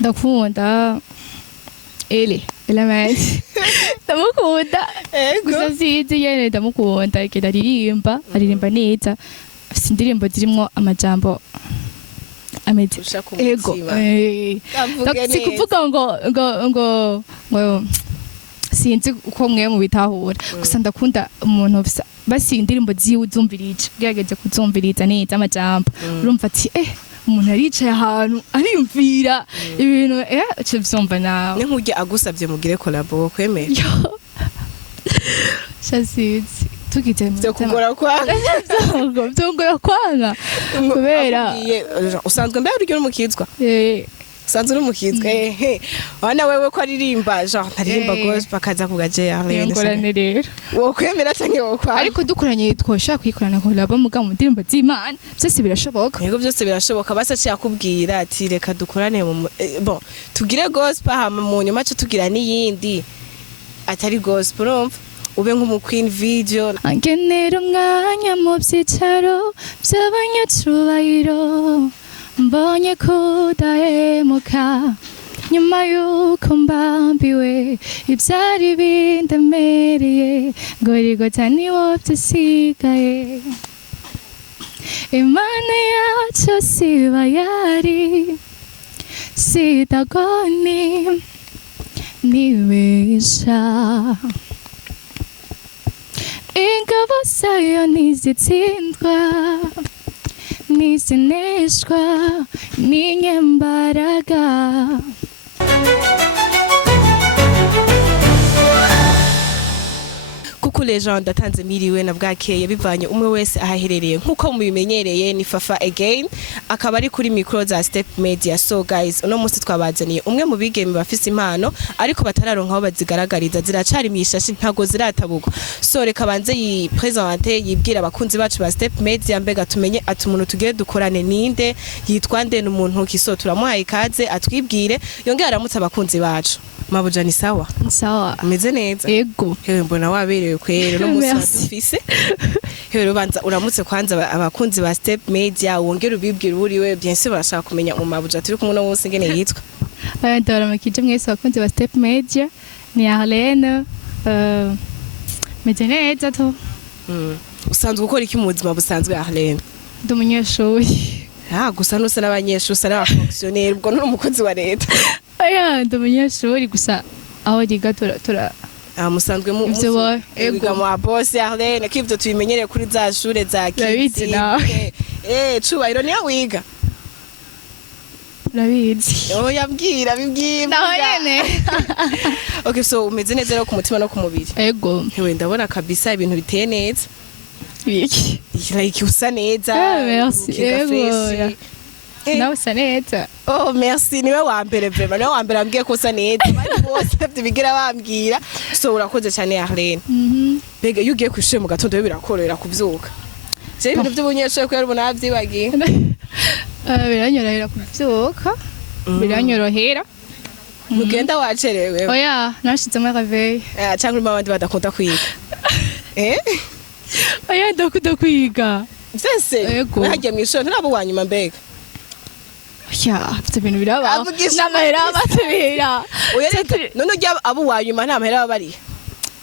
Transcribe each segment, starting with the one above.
Ndakunda element ndamukunda gusa sinzi yene ndamukunda ikira aririmba neza afite indirimbo zirimo amajambo ameze ego si kuvuga ngo sinzi uko mwe mu bitahura gusa ndakunda umuntu basi indirimbo ziwe uzumvirije gerageze kuzumviriza neza amajambo urumva ati umuntu aricaye ahantu ariyumvira ibintu cyo byumva nawe ni nk'ujye agusabye mugire collabo kwemera shasizi tugize mu kugora kwanga byongora kwanga kubera usanzwe mbe uryo n'umukizwa usanzwe n'umukizwa wana wewe ko aririmba genre aririmba gospel akaza kugaje Arlene ngorane rero wo kwemera canke wo kwa ariko dukoranye twoshaka kwikorana collabo muga mu ndirimbo z'Imana byose birashoboka yego byose birashoboka basa cyakubwira ati reka dukorane bon tugire gospel hama mu nyuma cyo tugira n'iyindi atari gospel urumva ube nk'umu queen video angenera umwanya mu byicaro by'abanyacubahiro mbonye kudahemuka nyuma yuko mbambiwe ibyari bindemereye ngo rigota niwo byasigaye imana yacu siba yari sidagoni nibesha ingabo zayo ntizitsindwa nizineshwa n'inyembaraga kuko legend atanze miriwe na bwakeye bivanye umwe wese ahaherereye nkuko mubimenyereye ni Fafa again akaba ari kuri micro za Step Media. So guys uno munsi twabazaniye umwe mu bigeme bafise impano ariko batararonka aho bazigaragariza ziracari mishashi ntago ziratabuka. So reka banze yi presente yibwira abakunzi bacu ba Step Media mbega tumenye ati umuntu tugiye dukorane ninde yitwa nde n'umuntu kiso turamuhaye ikaze atwibwire yongera aramutse abakunzi bacu. Mabuja ni sawa? Sawa. Ameze neza? Ego. Hewe mbona waberewe kwere no musi wadufise. Hewe banza uramutse kwanza abakunzi ba Step Media wongera ubibwira uriwe bien sûr barashaka kumenya mu Mabuja turi kumwe no munsi ngene yitwa. Ndaramukije mwese abakunzi ba Step Media ni Arlene meze neza to. Usanzwe ukora iki mu buzima busanzwe Arlene? Ndi umunyeshuri. Gusa nusa n'abanyeshuri usa n'abafonctionnaire ubwo n'umukozi wa leta. Ndi umunyeshuri gusa aho riga tura musanzwe mu ego mu boss Arlene kivyo tubimenyereye kuri za shure za kids. Cubahiro niyo wiga. Rabizi. Yabwira bibwira. Nahone. Okay, so umeze neza rero ku mutima no ku mubiri. Ego. Hewe ndabona kabisa ibintu biteye neza. Biki. Like usa neza. Merci. Ego. Nawe usa neza. Oh merci niwe wa mbere vraiment niwe wa mbere ambwiye ko usa neza bari bose bigira bambwira so urakoze cyane Arlene. Bega yugiye kwishure mu gatondo birakorera kuvyuka. Je ibintu by'ubunyeshure ko yari bunavyibagiye. Biranyorohera kuvyuka. Biranyorohera. Mugenda wacerewe. Oya nashizemo réveil. Cyangwa abandi badakunda kwiga. Oya ndakunda kwiga. Sese wagiye mu ishuri nabo wanyuma mbega. Ya, ibyo bintu biraba. N'amahera abatubira. None ujya abo wanyuma nta mahera bari.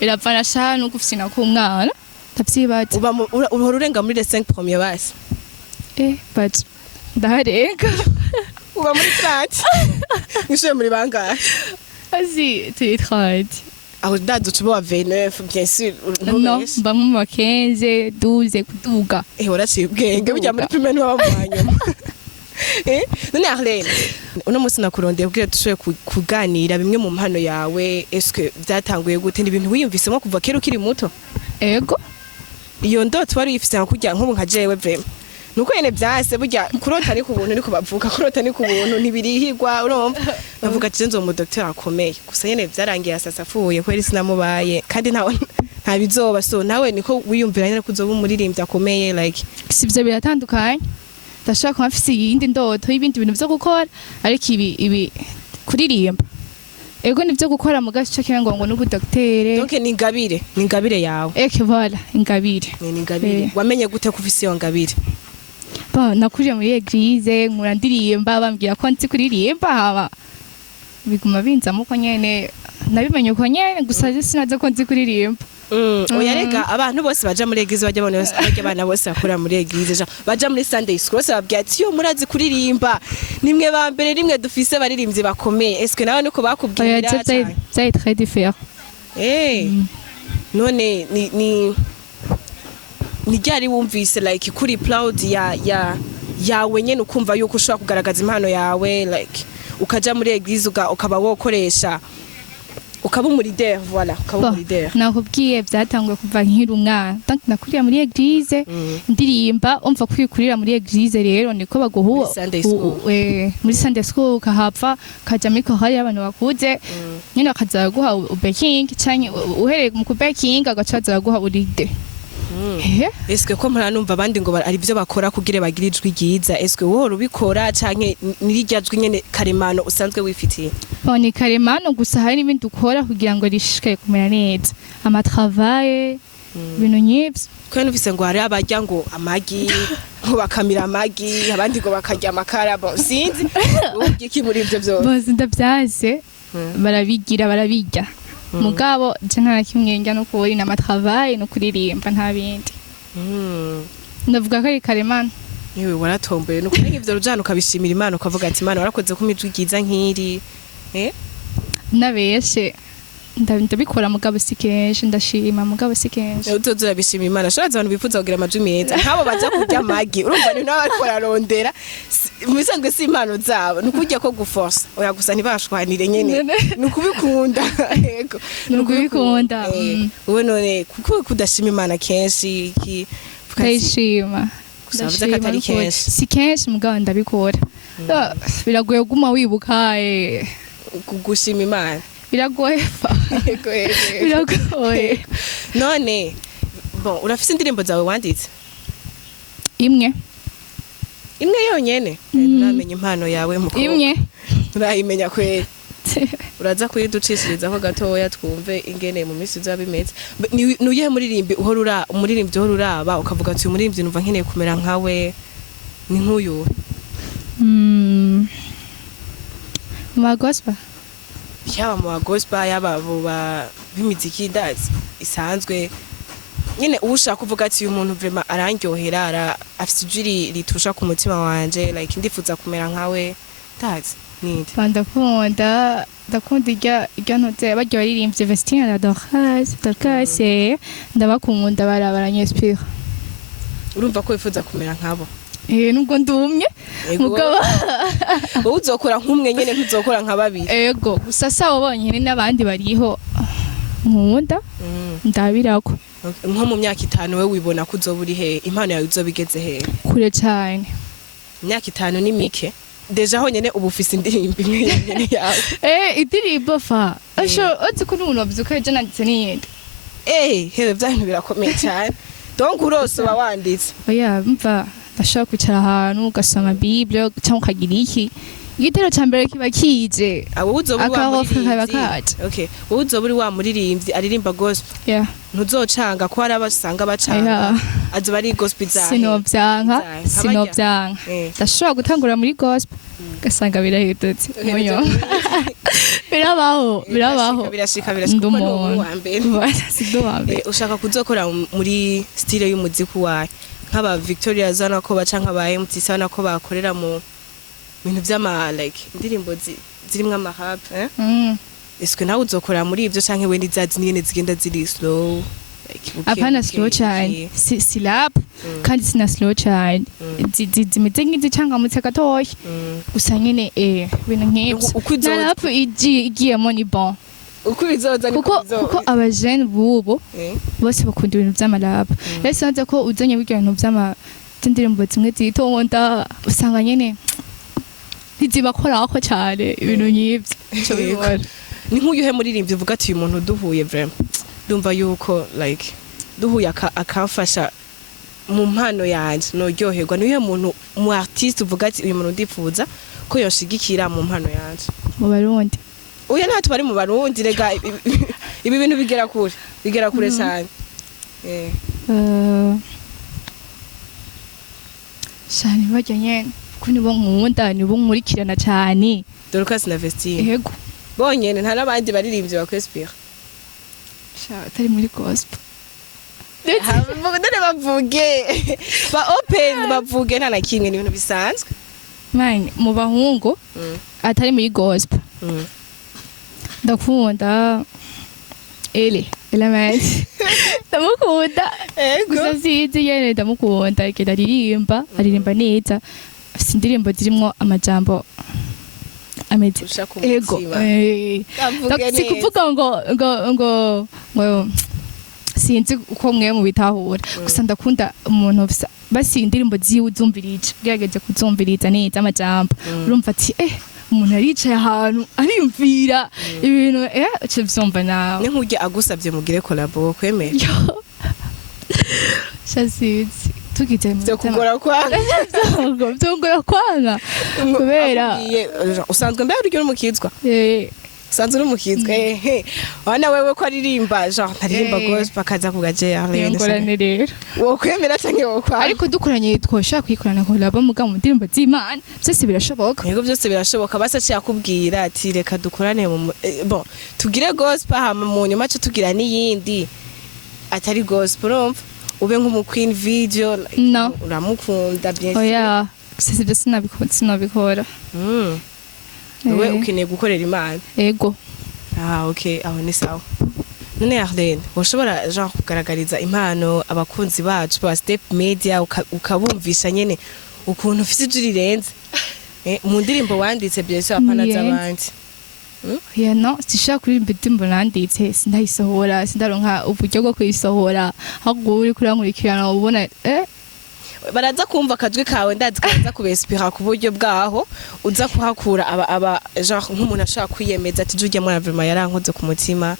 Birapfana sha no gufisina ku mwana. Ndavyibati. Uhora urenga muri les 5 premiers basi. But ndarenga. Uba muri 30. Nishe muri bangahe? Azi, tu 30. Aho ndaduca bo 29 bien sûr. No, ba mu 15, 12 kuduga. Uraciye ubwenge bijya muri primaire no bamwanyuma. None Arlene uno munsi nakurondeye ubwira dushoboye kuganira bimwe mu mpano yawe eske byatanguye gute n'ibintu wiyumvisemo kuva kera ukiri muto? Ego iyo ndoto wari uyifise nkujya nk'ubu nka jewe vraiment nuko yene byase burya kurota ni ku buntu ni kubavuka kurota ni ku buntu ntibirihirwa urumva bavuga ati nzo mu docteur akomeye gusa yene byarangiye asasafuye kweri sinamubaye kandi nta bizoba so nawe niko wiyumvira nyine kuzoba umuririmbyi akomeye like sivyo biratandukanye ndashaka kuba mfise iyindi ndoto y'ibindi bintu byo gukora ariko ibi kuririmba ego nivyo gukora mu gace kimwe ngo n'ubudoktere donc ni ingabire yawe voilà ingabire ni ingabire wamenye gute ko ufise iyo ngabire nakuriye muri eglise nkura ndirimba bambwira ko nzi kuririmba haba biguma binzamo ko nyene nabimenye ko nyene gusa sinaza ko nzi kuririmba. Oya rega abantu bose baja muri eglise bajya abana bose bakura muri eglise baja muri Sunday school bose babwiye ati yo murazi kuririmba nimwe ba mbere rimwe dufise baririmbyi bakomeye est-ce que nawe nuko bakubwira cyane c'est très différent. None ni ryari wumvise like kuri proud yawe nyene ukumva yuko ushobora kugaragaza impano yawe like ukaja muri eglise ukaba wokoresha ukaba umurider voilà ukaba umurider nakubwiye byatanguye kuva nkiri umwana donc nakuriya muri eglise ndirimba umva kwikurira muri eglise rero niko baguhuwa muri Sunday school kahapfa kaja muri chorale y'abantu bakuze nyine akaza guha backing cyane uhereye mu backing agacaza guha uride. Est-ce que comme numva abandi ngo ari byo bakora kugira bagire ijwi ryiza est-ce que wowe ubikora canke nirijyajwe nyene karemano usanzwe wifitiye? Ni karemano gusa hari n'ibindi ukora kugira ngo rishike kumera neza ama travail ibintu nyibyo kandi ufise ngo hari abajya ngo amagi ngo bakamira amagi abandi ngo bakarya amakara bo sinzi ubye ki muri ibyo byose bose ndabyaze barabijya mugabo je nta kimwe njya no kuri na travail no kuririmba nta bindi ndavuga ko ari karemano. Yewe waratomboye no kumenya ivyo rujana ukabishimira Imana ukavuga ati Imana warakoze ko imijwi giza nkiri nabeshe ndabikora mugabo sikenshi ndashima mugabo sikenshi uzoza bishima Imana shaza abantu bifuza kugira amajwi meza nkabo baza kurya amagi urumva ni nawe ariko ararondera mubisanzwe si impano zabo nukujya ko guforce oya gusa ntibashwanire nyene nukubikunda yego nukubikunda wowe none kuko kudashima Imana kenshi kayishima kusavuza katari kenshi si kenshi mugabo ndabikora biragoye guma wibuka gushima Imana biragoye biragoye none bon urafise indirimbo zawe wanditse imwe yonyene uramenye impano yawe muko imwe urayimenya kweli uraza kuyiducishirizaho gatoya twumve ingene mu minsi zabimeze nuye muririmbi uhora umuririmbyi uhora uraba ukavuga ati umuririmbyi numva nkeneye kumera nkawe ni nkuyu ma gospel yaba mu gospel yaba b'imiziki dazi isanzwe nyine ushaka kuvuga ati uyu muntu vraiment arangyohera afite ijwi ritusha ku mutima wanje like ndifuza kumera nkawe dazi ninde ndakunda irya ntote baryo baririmbye Vestine na Agaragaje ndabakunda baranyespire urumva ko wifuza kumera nkabo nubwo ndumye mugabo wowe uzokora nk'umwe nyene ntuzokora nka babiri ego gusa sawo bonyene n'abandi bariho nkunda ndabirako nko mu myaka 5 we wibona ko uzoburi he impano yawe uzobigeze he kure cyane imyaka 5 ni mike deja ho nyene ubu ufise indirimbo imwe nyene yawe indirimbo fa asho uzi ko n'umuntu wavuze je nanditse n'iyindi hewe byanyu birakomeye cyane donc urose wanditse oya mva ndashaka kwicara ahantu ugasoma Bible cyangwa ukagira iki igitero cya mbere kiba kije abo uzoburi wa muririmbyi aririmba gospel ntuzocanga ko hari abasanga bacanga azoba ari gospel zahe sinobyanka ndashobora gutangura muri gospel gasanga birahindutse birabaho birashika umuntu wa mbere ushaka kuzokora muri style y'umuziki wawe nk'aba Victoria zana ko baca nk'aba MT sana ko bakorera mu bintu by'ama like indirimbo zirimwe ama rap est-ce que nawe uzokora muri ibyo canke we ndizazi nyene zigenda ziri slow like apana slow cyane si rap kandi sina slow cyane zimeze nk'izi canga mutse gatoya gusa nyene ibintu nk'ibyo na rap igiyemo ni bon kuko abajene bubo bose bakunda ibintu by'amarapa rero sanze ko uzanye ibintu by'indirimbo zimwe zitonda usanga nyene ntizibakoraho cyane ibintu nk'ibyo ni nk'uyuhe muririmbyi uvuga ati uyu muntu duhuye vraiment ndumva yuko like duhuye akamfasha mu mpano yanje noryoherwa niyo muntu mu artiste uvuga ati uyu muntu ndifuza ko yoshigikira mu mpano yanje mu Barundi uya nta tubari mu Barundi rega ibi bintu bigera kure cyane cyane bajyanye ko nibo nkunda nibo nkurikirana cyane Dorcas na Vestine yego bonyene nta nabandi baririmbyi bakwespira atari muri gospel dore bavuge ba open bavuge nta na kimwe ni ibintu bisanzwe mine mu bahungu atari muri gospel ndakunda element ndamukunda gusa sinzi yene ndamukunda ikenda aririmba neza afite indirimbo zirimo amajambo ameze ego si kuvuga ngo sinzi uko mwe mu bitahura gusa ndakunda umuntu basi indirimbo ziwe uzumvirije gerageze kuzumviriza neza amajambo urumva ati umuntu aricaye ahantu ariyumvira ibintu cyo byumva nawe ni nk'ujya agusabye mugire collabo kwemera shasizi tugize byo kugora kwanga kubera usanzwe mbe uryo umukizwa usanzwe uri umukizwa wana wewe ko aririmba genre ntaririmba gospel akaza kugaje Arlene ngorane rero wo kwemera canke wo kwa ariko dukoranye twoshaka kwikorana collabo muga mu ndirimbo z'Imana byose birashoboka yego byose birashoboka basa cyakubwira ati reka dukorane bon tugire gospel hama mu nyuma cyo tugira n'iyindi atari gospel urumva ube nk'umu queen video uramukunda bien oya sisi byo sinabikora wewe ukeneye gukorera Imana ego okay aho ni sawa none Arlene woshobora genre kugaragariza impano abakunzi bacu ba Step Media ukabumvisha nyene ukuntu ufite ijuri rirenze mu ndirimbo wanditse byese apana z'abandi no sishaka kuririmba indirimbo nanditse sindayisohora sindaronka uburyo bwo kuyisohora ahubwo uri kurankurikirana ubona baraza kumva akajwi kawe ndazi kaza kubespira ku buryo bwaho uza kuhakura aba genre nk'umuntu ashaka kwiyemeza ati jujya mwana vraiment yarankoze ku mutima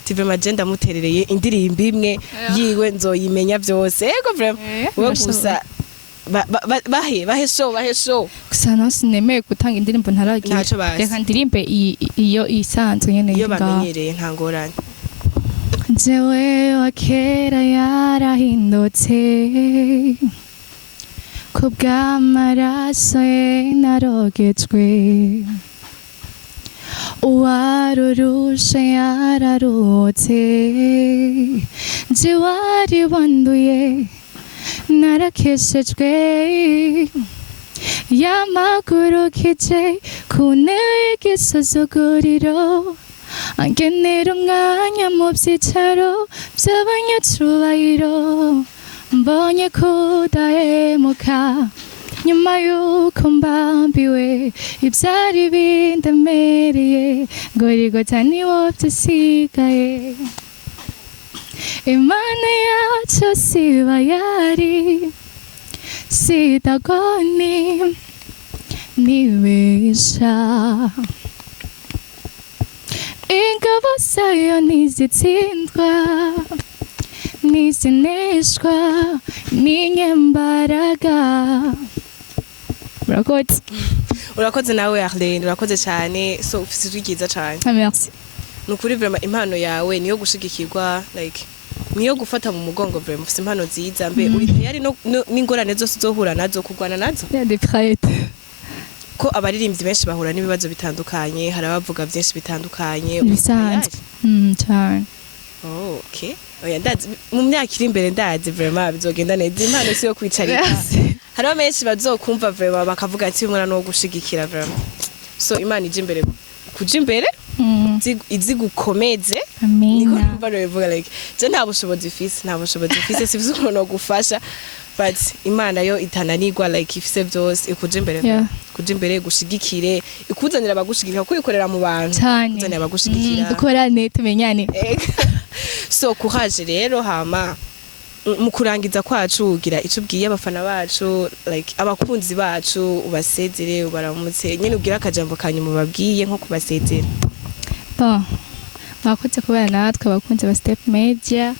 ati vraiment je ndamuterereye indirimbo imwe yiwe nzoyimenya byose yego vraiment we gusa bahe show gusa no sinemeye gutanga indirimbo ntaragira reka ndirimbe iyo isanzwe nyene iyo bamenyereye nta ngorane jewe wa kera yarahindutse kubw'amaraso ye narogejwe uwarurusha yararutse nje wari wanduye narakeshejwe yamagurukije ku ntebe y'igisuzuguriro angenera umwanya mu byicaro by'abanyacubahiro mbonye kudahemuka nyuma y'uko mbambiwe ibyari bindemereye ngo rigota niwo byasigaye Imana yacu siba yari sidagoni nibesha ingabo zayo ntizitsindwa nizineshwa n'inyembaraga urakoze nawe Arlene urakoze cyane so ufite ijwi ryiza cyane merci nukuri vraiment impano yawe niyo gushigikirwa like niyo gufata mu mugongo vraiment ufite impano nziza mbe uri tayari n'ingorane zose uzohura nazo kugwana nazo ko abaririmbyi benshi bahura n'ibibazo bitandukanye hari abavuga byinshi bitandukanye bisanzwe cyane okay oya ndazi mu myaka iri imbere ndazi vraiment bizogenda neza impano siyo kwicarira hari benshi bazokumva vraiment bakavuga ati umwana no gushigikira vraiment so imana ije imbere kuja imbere izi gukomeze niko numva bivuga like je nta bushobozi ifise sivuze umuntu no gufasha but imana yo itananirwa like ifise byose ikuje imbere gushigikire ikuzanira abagushigikira kuyikorera mu bantu kuzanira abagushigikira dukorane tumenyane so courage rero hama mu kurangiza kwacu ugira ico ubwiye abafana bacu like abakunzi bacu ubasezere ubaramutse nyine ugira akajambo kanyuma babwiye nko kubasezera bakoze kubera natwe abakunzi ba Step Media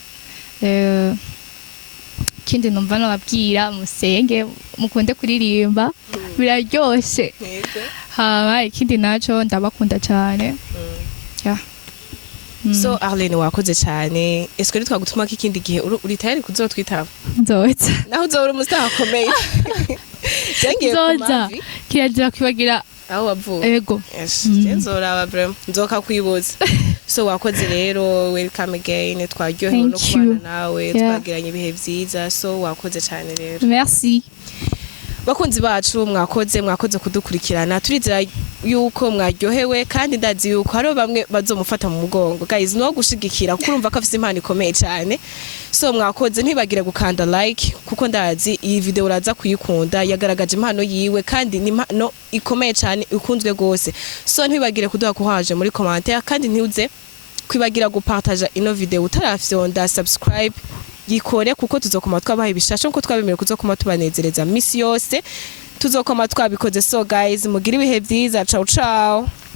kindi numva nababwira musenge mukunde kuririmba biraryoshe hama ikindi naco ndabakunda cyane so Arlene wakoze cyane eske uri twagutuma k'ikindi gihe uri tayari kuzotwitaba nzoza naho uzora umustar akomeye nzoza kiragira kwibagira aho wavuye ego yes nzoraba bro nzoka kwibuza so wakoze rero welcome again twaryohewe no kubana nawe twagiranye ibihe vyiza so wakoze cyane rero merci bakunzi bacu mwakoze kudukurikirana turizera yuko mwaryohewe kandi ndazi yuko haro bamwe bazomufata mu mugongo guys no gushigikira kurumva ko afite impano ikomeye cyane so mwakoze ntibagire gukanda like kuko ndazi iyi video uraza kuyikunda yagaragaje impano yiwe kandi ni impano ikomeye cyane ikunzwe gose so ntibagire kuduha kuhaje muri commentaire kandi ntiuze kwibagira gupartager ino video utarafyonda subscribe yikore kuko tuzokoma twabaha ibishasho nko twabemera kuzokoma tubanezereza misi yose tuzokoma twabikoze so guys mugira ibihe byiza ciao ciao